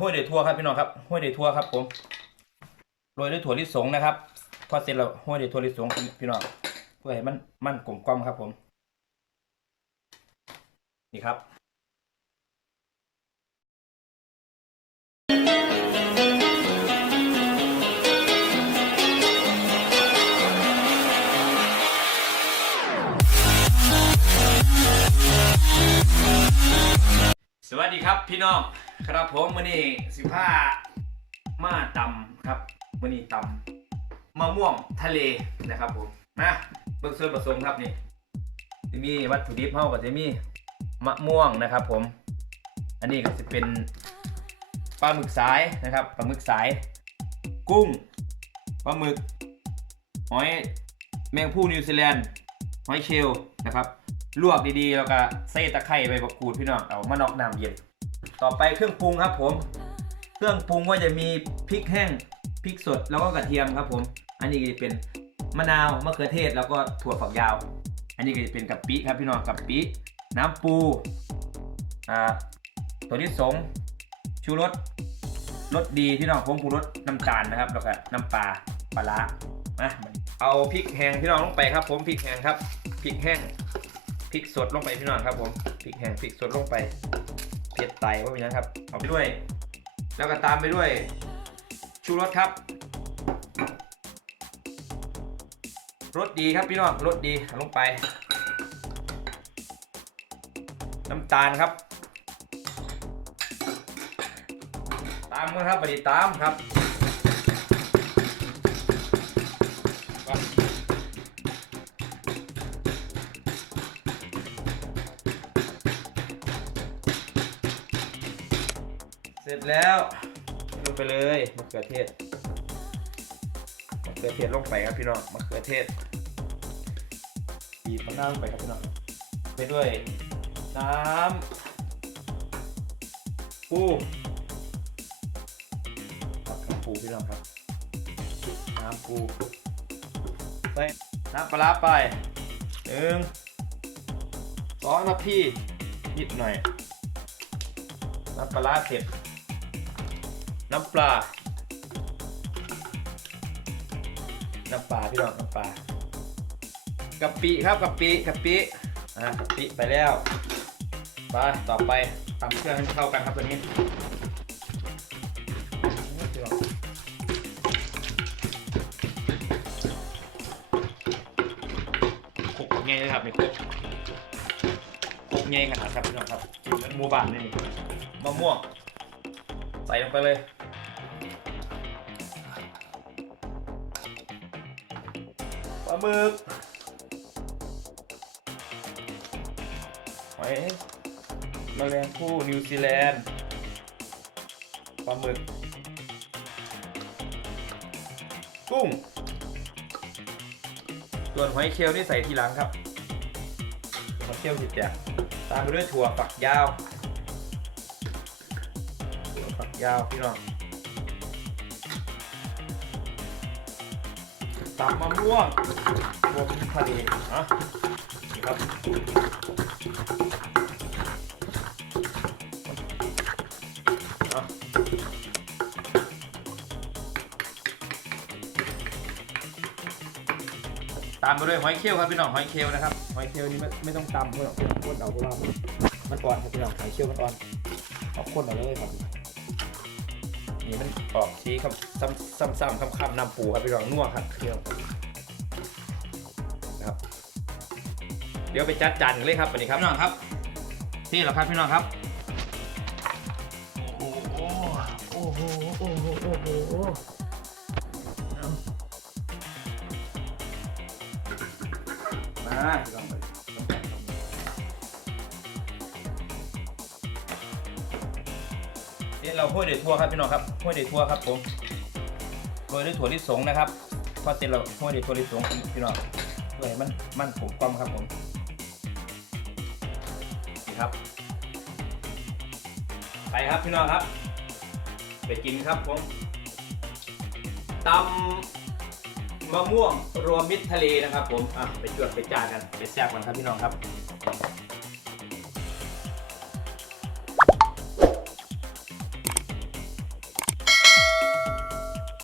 ห้วยเดือทั่วครับพี่น้องครับห้วยเดือทั่วครับผมโรยด้วยถั่วลิสงนะครับพอเสร็จแล้วห้วยเดือถั่วลิสงพี่น้องเพื่อให้มันมันกลมกล่อมครับผม นี่ครับ พี่น้องครับผมมื่อนี้สิผ้ามาตำครับมื่อนี้ตำมะม่วงทะเลนะครับผมนะเบื้องส่วนผสมครับนี่จะมีวัตถุดิบเท่ากับจะมีมะม่วงนะครับ ผม อันนี้ก็จะเป็นปลาหมึกสายนะครับปลาหมึกสาย กุ้งปลาหมึกหอยแมงผู้นิวซีแลนด์หอยเชลล์นะครับ ลวกดีๆ แล้วก็ใส่ตะไคร้ใบมะกรูดพี่น้องเอามานอกน้ำเย็น ต่อไปเครื่องปรุงครับผม เครื่องปรุงก็จะมีพริกแห้งพริกสดแล้วก็กระเทียมครับผม อันนี้ก็จะเป็นมะนาวมะเขือเทศแล้วก็ถั่วฝักยาว อันนี้ก็จะเป็นกะปิครับพี่น้องกะปิน้ำปูอ่าตัวที่สงชูรสรสดีพี่น้องผงปรุงรสน้ำตาลนะครับแล้วก็น้ำปลาปลาร้านะเอาพริกแห้งพี่น้องลงไปครับ ผมพริกแห้งครับพริกแห้งพริกสดลงไปพี่น้องครับผมพริกแห้งพริกสดลงไป เผ็ดไตว่าเป็นยังครับ เอาไปด้วย แล้วก็ตามไปด้วย ชูรสครับ รสดีครับพี่น้องรสดีลงไป น้ำตาลครับ ตามกันครับบดีตามครับ เสร็จแล้วลงไปเลยมะเขือเทศมะเขือเทศลงไปครับพี่น้องมะเขือเทศบีบมะนาวลงไปครับพี่น้องไปด้วยน้ำปูครับน้ำปูพี่น้องครับน้ำปูใส่น้ำปลาไปหนึ่งสองนะพี่นิดหน่อยน้ำปลาร้าเผ็ด น้ำปลา น้ำปลาพี่น้องน้ำปลากะปิครับกะปิกะปิอะกะปิไปแล้วไปต่อไปตำเครื่องให้เข้ากันครับตัวนี้คลุกง่ายเลยครับนี่คลุกคลุกง่ายขนาดครับพี่น้องครับกินเหมือนหมูบานนี่มะม่วงใส่ลงไปเลย ลาหมึกหอยแมลงผู้นิวซีแลนด์ปลาหมึก กุ้ง ส่วนหอยเชลล์นี่ใส่ทีหลังครับหอยเชลล์จิตแจกตามไปด้วยถั่วฝักยาวฝักยาวพี่น้อง ตำมะม่วงรวมทะเลนะนี่ครับอะตามไปด้วยหอยเชลล์ครับพี่น้องหอยเชลล์นะครับหอยเชลล์นี่ไม่ไม่ต้องตำเพื่อนเพื่อนเอาเพราะว่ามันอ่อนครับพี่น้องหอยเชลล์มันอ่อนเอาข้นเอาเลยครับ นี่มันออกชี้คำซ้ำซำคำคำนำปูครับพี่น้องนัวครับเครื่องนะครับ เดี๋ยวไปจัดจานกันเลยครับวันนี้ครับพี่น้องครับนี่แหละครับพี่น้องครับ โอ้โหโอ้โหโอ้โหโอ้โหเอามา นี่เราห้วยเดือดทั่วครับพี่น้องครับห้วยเดือดทั่วครับผมโรยด้วยถั่วลิสงนะครับพอเสร็จเราห้วยเดือดถั่วลิสงพี่น้องเพื่อให้มันมันกลมกล่อมครับผมนี่ครับ ไปครับพี่น้องครับ ไปกินครับผมตำมะม่วงรวมมิตรทะเลนะครับผมอะไปจวดไปจานกันไปแซ่บกันครับพี่น้องครับ